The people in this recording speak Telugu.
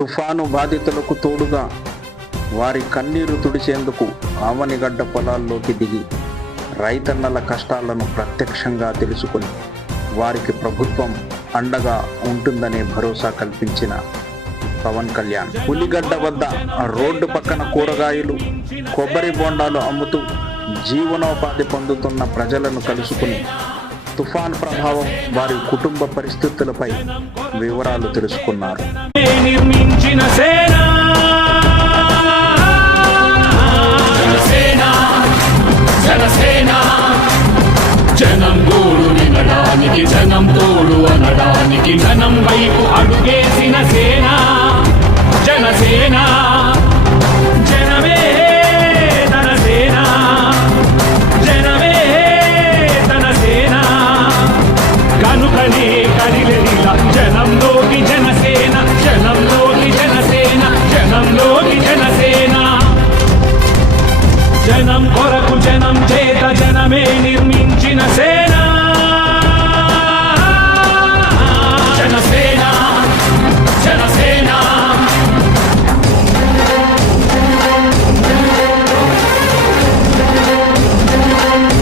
తుఫాను బాధితులకు తోడుగా వారి కన్నీరు తుడిచేందుకు ఆవనిగడ్డ పొలాల్లోకి దిగి రైతన్నల కష్టాలను ప్రత్యక్షంగా తెలుసుకుని వారికి ప్రభుత్వం అండగా ఉంటుందనే భరోసా కల్పించిన పవన్ కళ్యాణ్. పులిగడ్డ వద్ద రోడ్డు పక్కన కూరగాయలు కొబ్బరి బొండాలు అమ్ముతూ జీవనోపాధి పొందుతున్న ప్రజలను కలుసుకుని తుఫాన్ ప్రభావం వారి కుటుంబ పరిస్థితులపై వివరాలు తెలుసుకున్నారు. నిర్మించిన సేన. జనసేన జనం గోడు వినడానికి జనం తోడు అనడానికి జనం వైపు అడుగేసిన సేన. జనసేన. జనం కొరకు జనం చేత జనమే నిర్మించిన